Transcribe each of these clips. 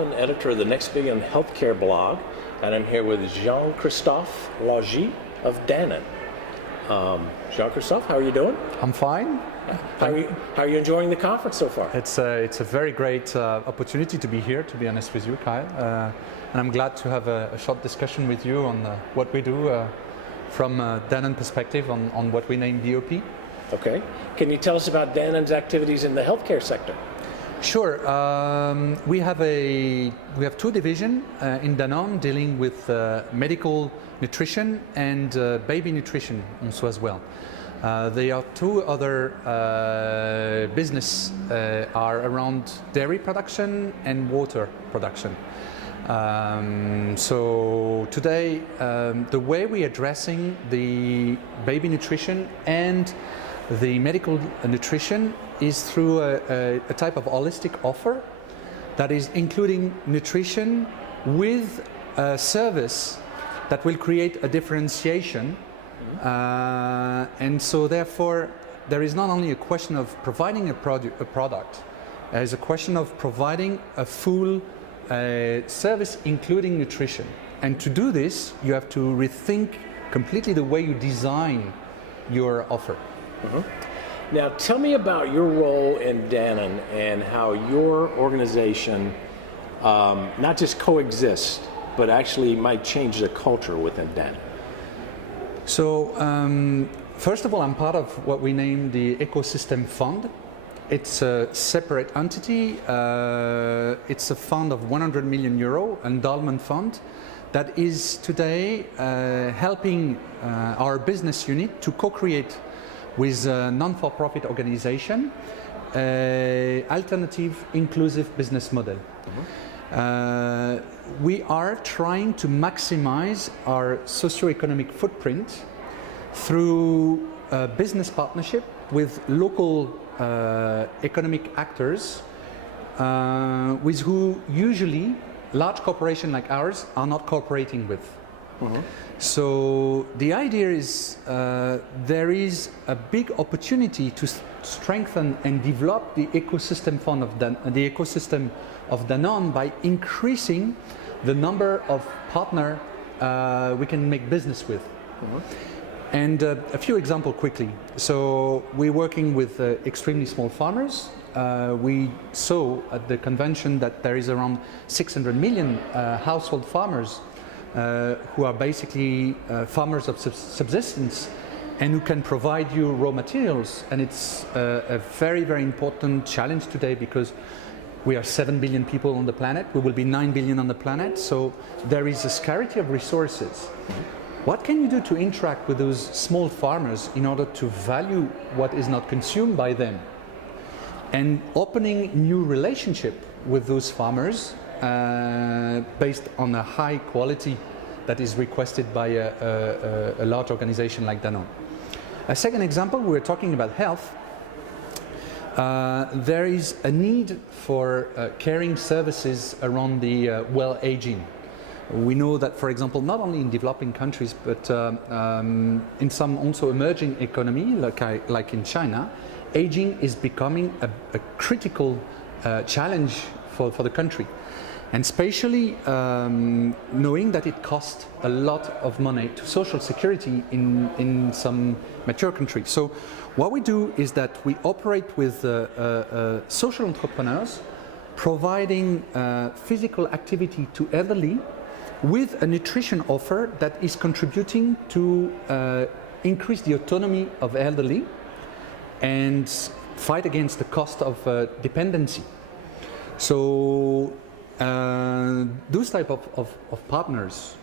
Poplin, editor of the NextBillion healthcare blog, and I'm here with Christophe Laugee of Danone. Jean-Christophe, how are you doing? I'm fine. How are you enjoying the conference so far? It's a very great opportunity to be here, to be honest with you, Kyle. And I'm glad to have a short discussion with you on what we do from a Danone perspective on what we name DOP. Okay. Can you tell us about Danone's activities in the healthcare sector? Sure. We have two divisions in Danone dealing with medical nutrition and baby nutrition also as well. There are two other business are around dairy production and water production. So today, the way we're addressing the baby nutrition and the medical nutrition is through a type of holistic offer that is including nutrition with a service that will create a differentiation. And so therefore, there is not only a question of providing a product, there is a question of providing a full service including nutrition. And to do this, you have to rethink completely the way you design your offer. Mm-hmm. Now tell me about your role in Danone and how your organization not just coexists, but actually might change the culture within Danone. So first of all, I'm part of what we name the Ecosystem Fund. It's a separate entity. It's a fund of 100 million euro, endowment fund, that is today helping our business unit to co-create with a non-for-profit organization alternative inclusive business model. Mm-hmm. We are trying to maximize our socio-economic footprint through a business partnership with local economic actors with who usually large corporations like ours are not cooperating with. Mm-hmm. So the idea is there is a big opportunity to strengthen and develop the ecosystem fund of the ecosystem of Danone by increasing the number of partners we can make business with. Mm-hmm. And a few examples quickly. So we're working with extremely small farmers. We saw at the convention that there is around 600 million household farmers who are basically farmers of subsistence and who can provide you raw materials. And it's a very, very important challenge today because we are 7 billion people on the planet. We will be 9 billion on the planet. So there is a scarcity of resources. Mm-hmm. What can you do to interact with those small farmers in order to value what is not consumed by them? And opening new relationship with those farmers based on a high quality that is requested by a large organization like Danone. A second example, we're talking about health. There is a need for caring services around the well-aging. We know that, for example, not only in developing countries, but in some also emerging economy, like in China, aging is becoming a critical challenge for the country. And especially knowing that it costs a lot of money to social security in some mature countries. So what we do is that we operate with social entrepreneurs, providing physical activity to elderly with a nutrition offer that is contributing to increase the autonomy of elderly and fight against the cost of dependency. So those type of partners,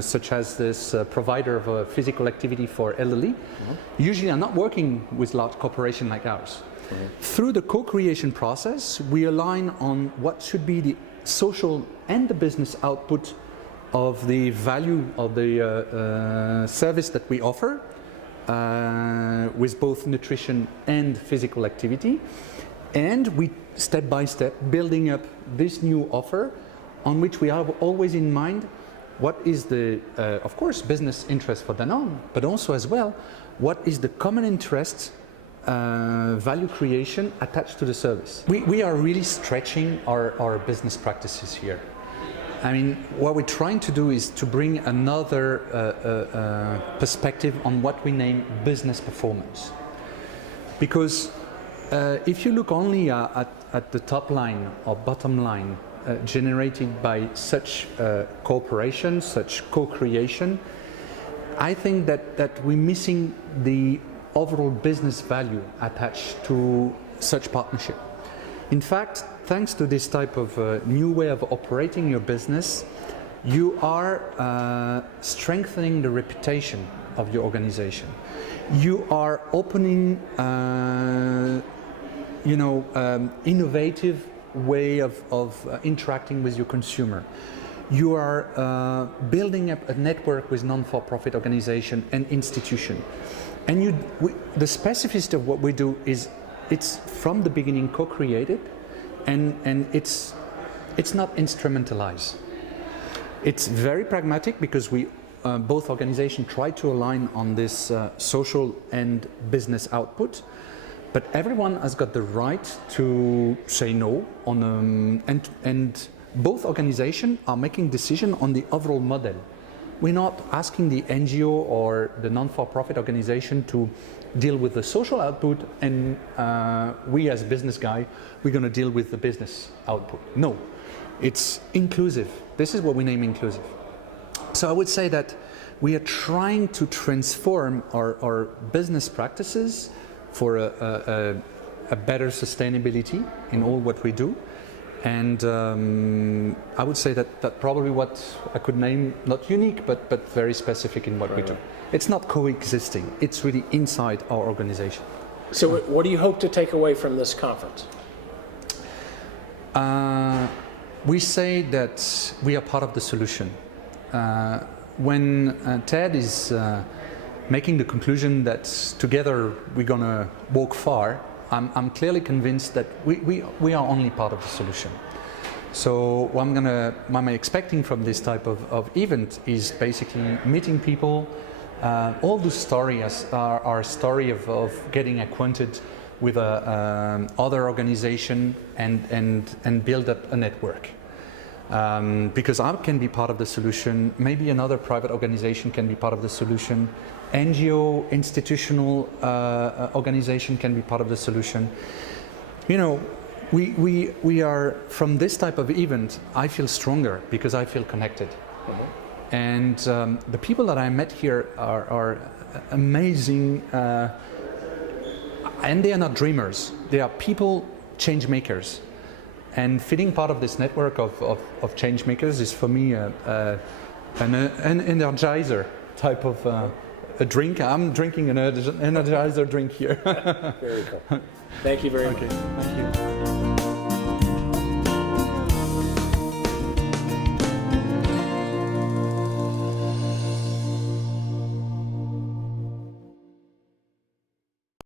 such as this provider of physical activity for elderly, mm-hmm. usually are not working with large corporations like ours. Mm-hmm. Through the co-creation process, we align on what should be the social and the business output of the value of the service that we offer with both nutrition and physical activity. And we, step by step, building up this new offer on which we have always in mind what is the, of course, business interest for Danone, but also as well, what is the common interest value creation attached to the service. We are really stretching our business practices here. I mean, what we're trying to do is to bring another perspective on what we name business performance. Because if you look only at the top line or bottom line generated by such cooperation, such co-creation, I think that we're missing the overall business value attached to such partnership. In fact, thanks to this type of new way of operating your business, you are strengthening the reputation of your organization. You are opening, innovative way of interacting with your consumer. You are building up a network with non-for-profit organization and institution. And the specificity of what we do is it's from the beginning co-created, and it's not instrumentalized. It's very pragmatic because we both organizations try to align on this social and business output, but everyone has got the right to say no on and both organizations are making decision on the overall model. We're not asking the NGO or the non-for-profit organization to deal with the social output, and we as business guy, we're going to deal with the business output. No, it's inclusive. This is what we name inclusive. So I would say that we are trying to transform our business practices for a better sustainability in all what we do. And I would say that probably what I could name, not unique, but very specific in what we do. It's not coexisting, it's really inside our organization. So what do you hope to take away from this conference? We say that we are part of the solution. When Ted is making the conclusion that together we're going to walk far, I'm clearly convinced that we are only part of the solution. So what I'm expecting from this type of event is basically meeting people. All the stories are a story of getting acquainted with other organization and build up a network. Because I can be part of the solution, maybe another private organization can be part of the solution, NGO, institutional organization can be part of the solution. You know, we are, from this type of event, I feel stronger because I feel connected. Mm-hmm. And the people that I met here are amazing, and they are not dreamers, they are people, change makers. And feeling part of this network of change makers is for me an energizer type of a drink. I'm drinking an energizer drink here. Very cool. Thank you very much. Thank you.